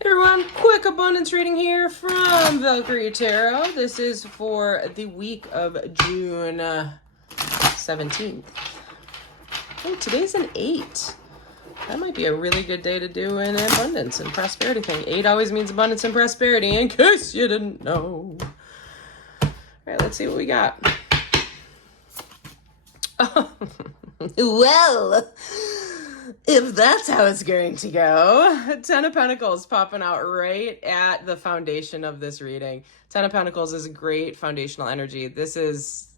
Hey everyone, quick abundance reading here from FRE Tarot. This is for the week of June 17th. Oh, today's an 8. That might be a really good day to do an abundance and prosperity thing. 8 always means abundance and prosperity, in case you didn't know. All right, let's see what we got. Oh, well, if that's how it's going to go, Ten of Pentacles popping out right at the foundation of this reading. Ten of Pentacles is a great foundational energy. This is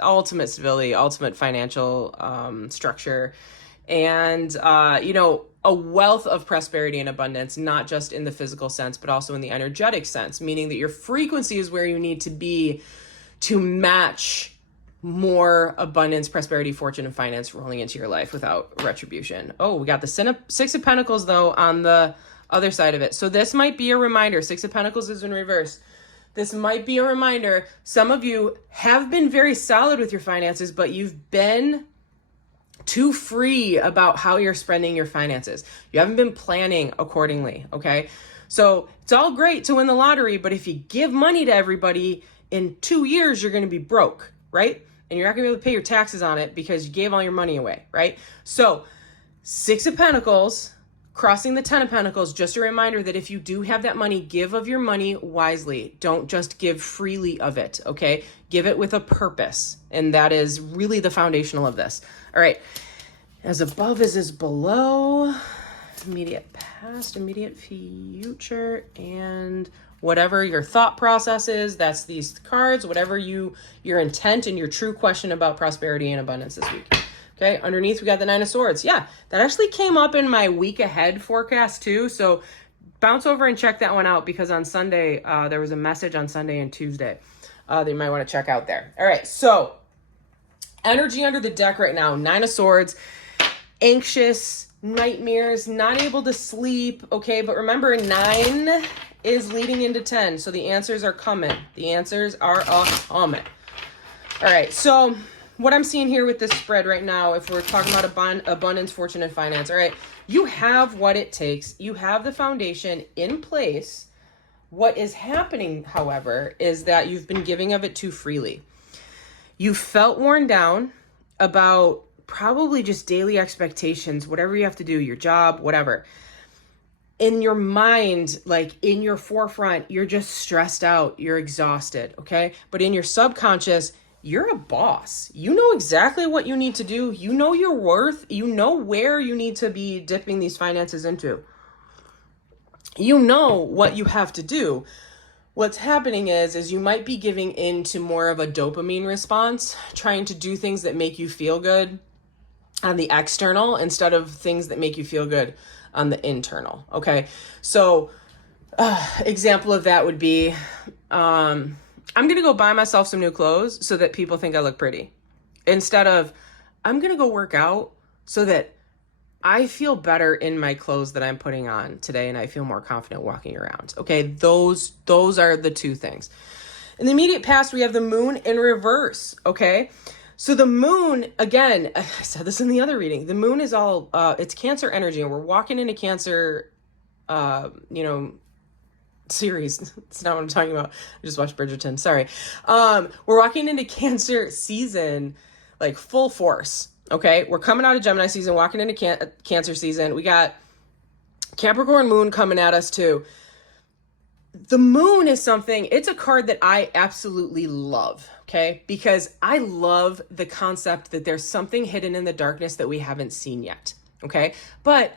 ultimate stability, ultimate financial structure, and, a wealth of prosperity and abundance, not just in the physical sense, but also in the energetic sense, meaning that your frequency is where you need to be to match more abundance, prosperity, fortune, and finance rolling into your life without retribution. Oh, we got the Six of Pentacles, though, on the other side of it. So this might be a reminder. Six of Pentacles is in reverse. This might be a reminder. Some of you have been very solid with your finances, but you've been too free about how you're spending your finances. You haven't been planning accordingly, okay? So it's all great to win the lottery, but if you give money to everybody, in 2 years, you're going to be broke, right? And you're not going to be able to pay your taxes on it because you gave all your money away, right? So Six of Pentacles crossing the Ten of Pentacles, just a reminder that if you do have that money, give of your money wisely. Don't just give freely of it, okay? Give it with a purpose. And that is really the foundational of this. All right. As above as is below, immediate past, immediate future, and whatever your thought process is, that's these cards, whatever your intent and your true question about prosperity and abundance this week. Okay, underneath we got the Nine of Swords. Yeah, that actually came up in my week ahead forecast too. So bounce over and check that one out because on Sunday, there was a message on Sunday and Tuesday that you might want to check out there. All right, so energy under the deck right now, Nine of Swords, anxious, nightmares, not able to sleep. Okay, but remember 9 is leading into 10. So the answers are coming. The answers are coming. All right, so what I'm seeing here with this spread right now, if we're talking about abundance, fortune, and finance, all right, you have what it takes. You have the foundation in place. What is happening, however, is that you've been giving of it too freely. You felt worn down about probably just daily expectations, whatever you have to do, your job, whatever. In your mind, like in your forefront, you're just stressed out, you're exhausted, okay? But in your subconscious, you're a boss. You know exactly what you need to do. You know your worth. You know where you need to be dipping these finances into. You know what you have to do. What's happening is you might be giving into more of a dopamine response, trying to do things that make you feel good on the external instead of things that make you feel good on the internal. Okay. So, example of that would be, I'm going to go buy myself some new clothes so that people think I look pretty, instead of I'm going to go work out so that I feel better in my clothes that I'm putting on today and I feel more confident walking around. Okay. Those are the two things. In the immediate past, we have the moon in reverse. Okay. So the moon, again, I said this in the other reading, the moon is all, it's Cancer energy, and we're walking into Cancer, series. It's not what I'm talking about. I just watched Bridgerton. Sorry. We're walking into Cancer season, like full force. Okay. We're coming out of Gemini season, walking into Cancer season. We got Capricorn moon coming at us too. The moon is something, it's a card that I absolutely love, okay? Because I love the concept that there's something hidden in the darkness that we haven't seen yet, okay? But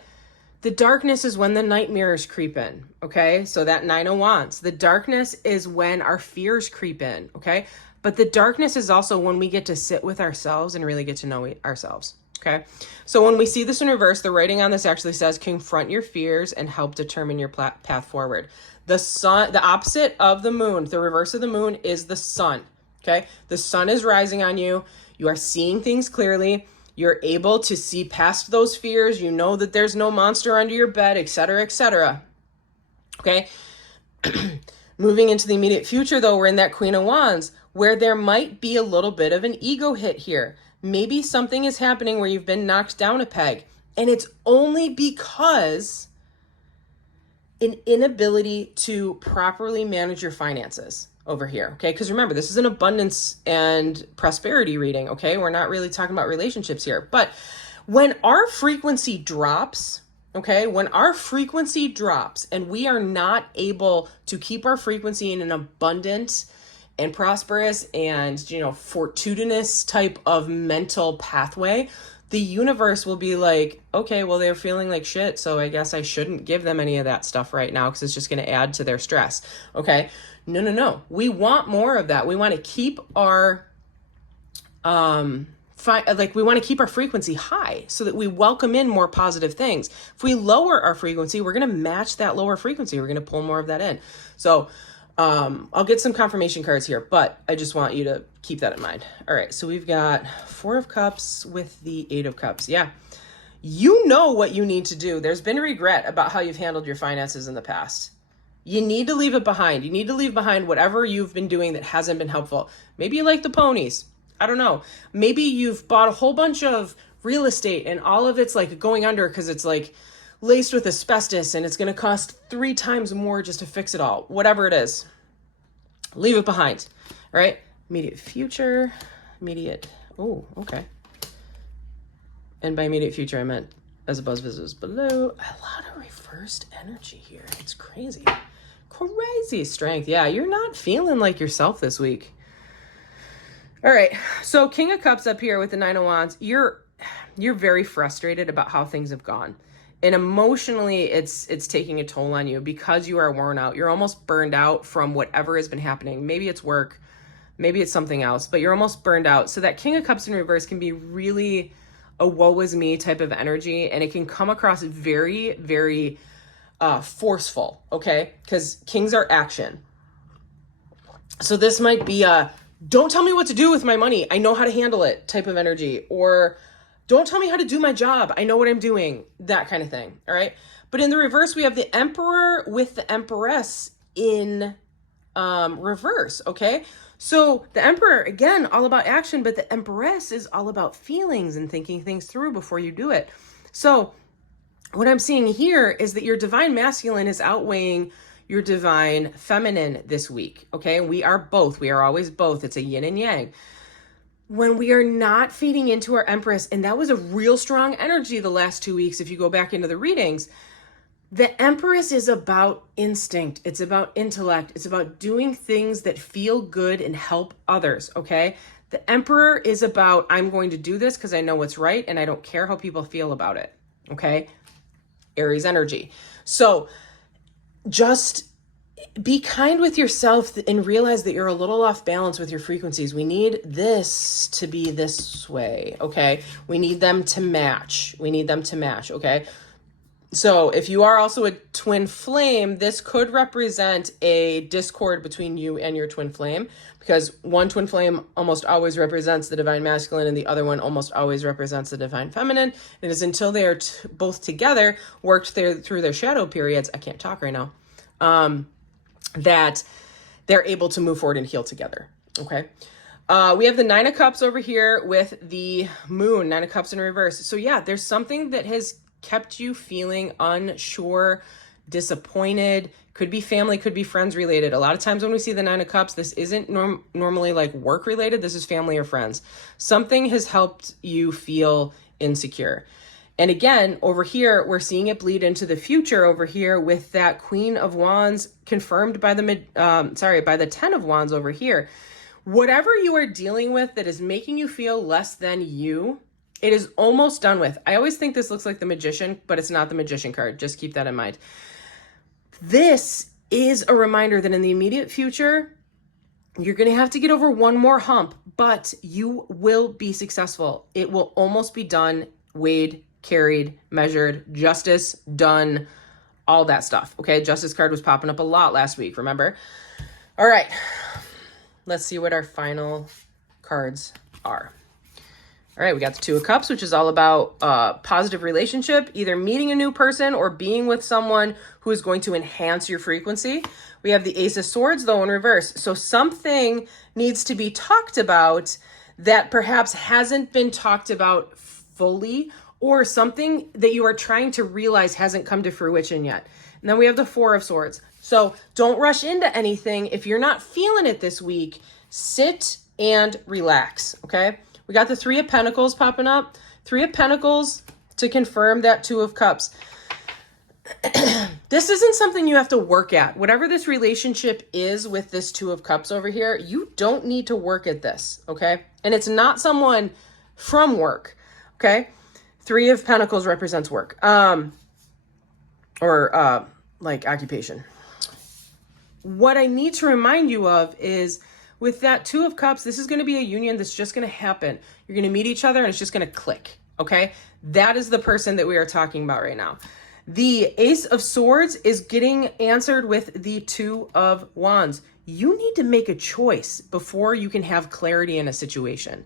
the darkness is when the nightmares creep in, okay? So that Nine of Wands. The darkness is when our fears creep in, okay? But the darkness is also when we get to sit with ourselves and really get to know ourselves, okay? So when we see this in reverse, the writing on this actually says, confront your fears and help determine your path forward. The sun, the opposite of the moon, the reverse of the moon is the sun, okay? The sun is rising on you. You are seeing things clearly. You're able to see past those fears. You know that there's no monster under your bed, etc., etc. Okay? Moving into the immediate future, though, we're in that Queen of Wands, where there might be a little bit of an ego hit here. Maybe something is happening where you've been knocked down a peg, and it's only because an inability to properly manage your finances over here, okay? Because remember, this is an abundance and prosperity reading, okay? We're not really talking about relationships here. But when our frequency drops, okay, when our frequency drops and we are not able to keep our frequency in an abundant and prosperous and, you know, fortuitous type of mental pathway, the universe will be like, okay, well, they're feeling like shit, so I guess I shouldn't give them any of that stuff right now because it's just going to add to their stress. Okay? No. We want more of that. We want to keep our we want to keep our frequency high so that we welcome in more positive things. If we lower our frequency, we're going to match that lower frequency. We're going to pull more of that in. So I'll get some confirmation cards here, but I just want you to keep that in mind. All right, so we've got 4 of Cups with the 8 of Cups. Yeah, you know what you need to do. There's been regret about how you've handled your finances in the past. You need to leave it behind. You need to leave behind whatever you've been doing that hasn't been helpful. Maybe you like the ponies. I don't know. Maybe you've bought a whole bunch of real estate and all of it's like going under because it's like laced with asbestos and it's going to cost 3 times more just to fix it all. Whatever it is, leave it behind. All right. Immediate future, immediate. Oh, okay. And by immediate future, I meant as above, as below. A lot of reversed energy here. It's crazy. Crazy strength. Yeah, you're not feeling like yourself this week. All right, so King of Cups up here with the 9 of Wands, you're very frustrated about how things have gone. And emotionally, it's taking a toll on you because you are worn out. You're almost burned out from whatever has been happening. Maybe it's work, maybe it's something else, but you're almost burned out. So that King of Cups in reverse can be really a woe is me type of energy, and it can come across very, very forceful, okay? Because kings are action. So this might be a don't tell me what to do with my money, I know how to handle it type of energy, or don't tell me how to do my job, I know what I'm doing, that kind of thing, all right? But in the reverse, we have the Emperor with the Empress in reverse, okay? So the Emperor, again, all about action, but the Empress is all about feelings and thinking things through before you do it. So what I'm seeing here is that your divine masculine is outweighing your divine feminine this week, okay? We are both. We are always both. It's a yin and yang. When we are not feeding into our Empress, and that was a real strong energy the last 2 weeks, if you go back into the readings, the Empress is about instinct. It's about intellect. It's about doing things that feel good and help others, okay? The Emperor is about, I'm going to do this because I know what's right and I don't care how people feel about it, okay? Aries energy. So just be kind with yourself and realize that you're a little off balance with your frequencies. We need this to be this way, okay? We need them to match. Okay? So if you are also a twin flame, this could represent a discord between you and your twin flame, because one twin flame almost always represents the divine masculine and the other one almost always represents the divine feminine. It is until they are both together, worked through their shadow periods, I can't talk right now, that they're able to move forward and heal together, okay? We have the 9 of Cups over here with the Moon, 9 of Cups in reverse. So yeah, there's something that has kept you feeling unsure, disappointed. Could be family, could be friends related. A lot of times when we see the 9 of Cups, this isn't normally like work related. This is family or friends. Something has helped you feel insecure. And again, over here, we're seeing it bleed into the future over here with that Queen of Wands confirmed by the 10 of Wands over here. Whatever you are dealing with that is making you feel less than you, it is almost done with. I always think this looks like the Magician, but it's not the Magician card. Just keep that in mind. This is a reminder that in the immediate future, you're going to have to get over one more hump, but you will be successful. It will almost be done, weighed, carried, measured, justice, done, all that stuff. Okay, justice card was popping up a lot last week, remember? All right, let's see what our final cards are. All right, we got the 2 of Cups, which is all about positive relationship, either meeting a new person or being with someone who is going to enhance your frequency. We have the Ace of Swords, though, in reverse. So something needs to be talked about that perhaps hasn't been talked about fully, or something that you are trying to realize hasn't come to fruition yet. And then we have the Four of Swords. So don't rush into anything. If you're not feeling it this week, sit and relax, okay? We got the Three of Pentacles popping up. Three of Pentacles to confirm that Two of Cups. This isn't something you have to work at. Whatever this relationship is with this Two of Cups over here, you don't need to work at this, okay? And it's not someone from work, okay? Three of Pentacles represents work, or like occupation. What I need to remind you of is with that Two of Cups, this is going to be a union that's just going to happen. You're going to meet each other and it's just going to click, okay? That is the person that we are talking about right now. The Ace of Swords is getting answered with the Two of Wands. You need to make a choice before you can have clarity in a situation.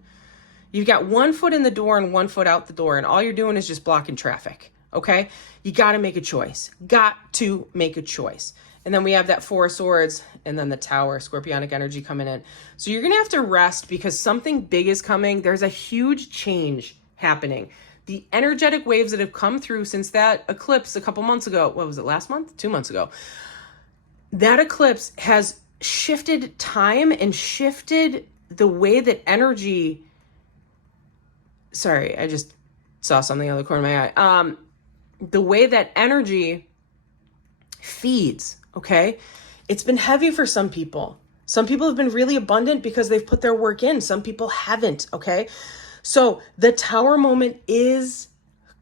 You've got one foot in the door and one foot out the door, and all you're doing is just blocking traffic, okay? You got to make a choice. Got to make a choice. And then we have that Four of Swords and then the Tower, Scorpionic energy coming in. So you're going to have to rest because something big is coming. There's a huge change happening. The energetic waves that have come through since that eclipse a couple months ago, what was it, last month? 2 months ago. That eclipse has shifted time and shifted the way that energy... Sorry, I just saw something out of the corner of my eye. The way that energy feeds, okay? It's been heavy for some people. Some people have been really abundant because they've put their work in. Some people haven't, okay? So the Tower moment is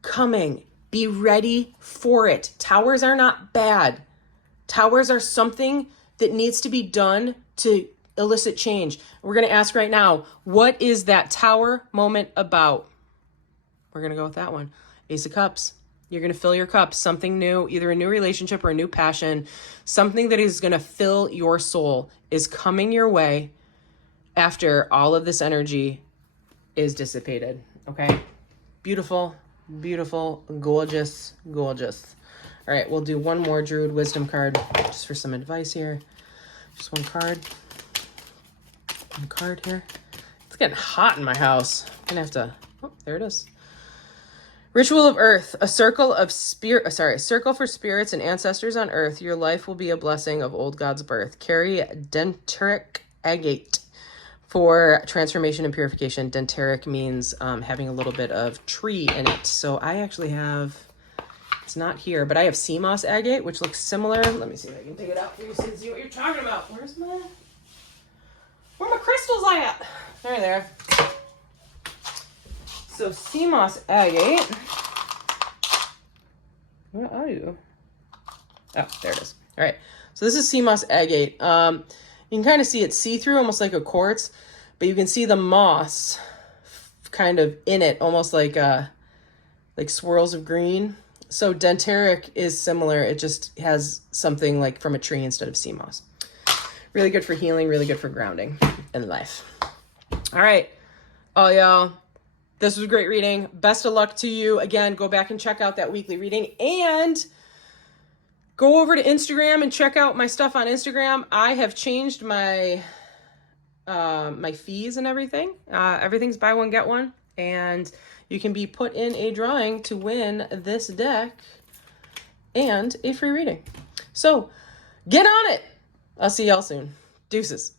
coming. Be ready for it. Towers are not bad. Towers are something that needs to be done to elicit change. We're going to ask right now, what is that Tower moment about? We're going to go with that one. Ace of Cups. You're going to fill your cup. Something new, either a new relationship or a new passion. Something that is going to fill your soul is coming your way after all of this energy is dissipated, okay? Beautiful, beautiful, gorgeous, gorgeous. All right, we'll do one more Druid Wisdom card just for some advice here. Just one card. One card here. It's getting hot in my house. I'm gonna have to, oh, there it is. Ritual of Earth, a circle of a circle for spirits and ancestors on Earth. Your life will be a blessing of old God's birth. Carry denteric agate for transformation and purification. Denteric means having a little bit of tree in it. So I actually have, it's not here, but I have sea moss agate, which looks similar. Let me see if I can dig it out for you so you can see what you're talking about. Where my crystals at? There. So sea moss agate. What are you? Oh, there it is. All right. So this is sea moss agate. You can kind of see it see-through, almost like a quartz, but you can see the moss kind of in it, almost like swirls of green. So denteric is similar. It just has something like from a tree instead of sea moss. Really good for healing, really good for grounding in life. All right. Oh, y'all. This was a great reading. Best of luck to you. Again, go back and check out that weekly reading and go over to Instagram and check out my stuff on Instagram. I have changed my my fees and everything. Everything's buy one, get one. And you can be put in a drawing to win this deck and a free reading. So get on it. I'll see y'all soon. Deuces.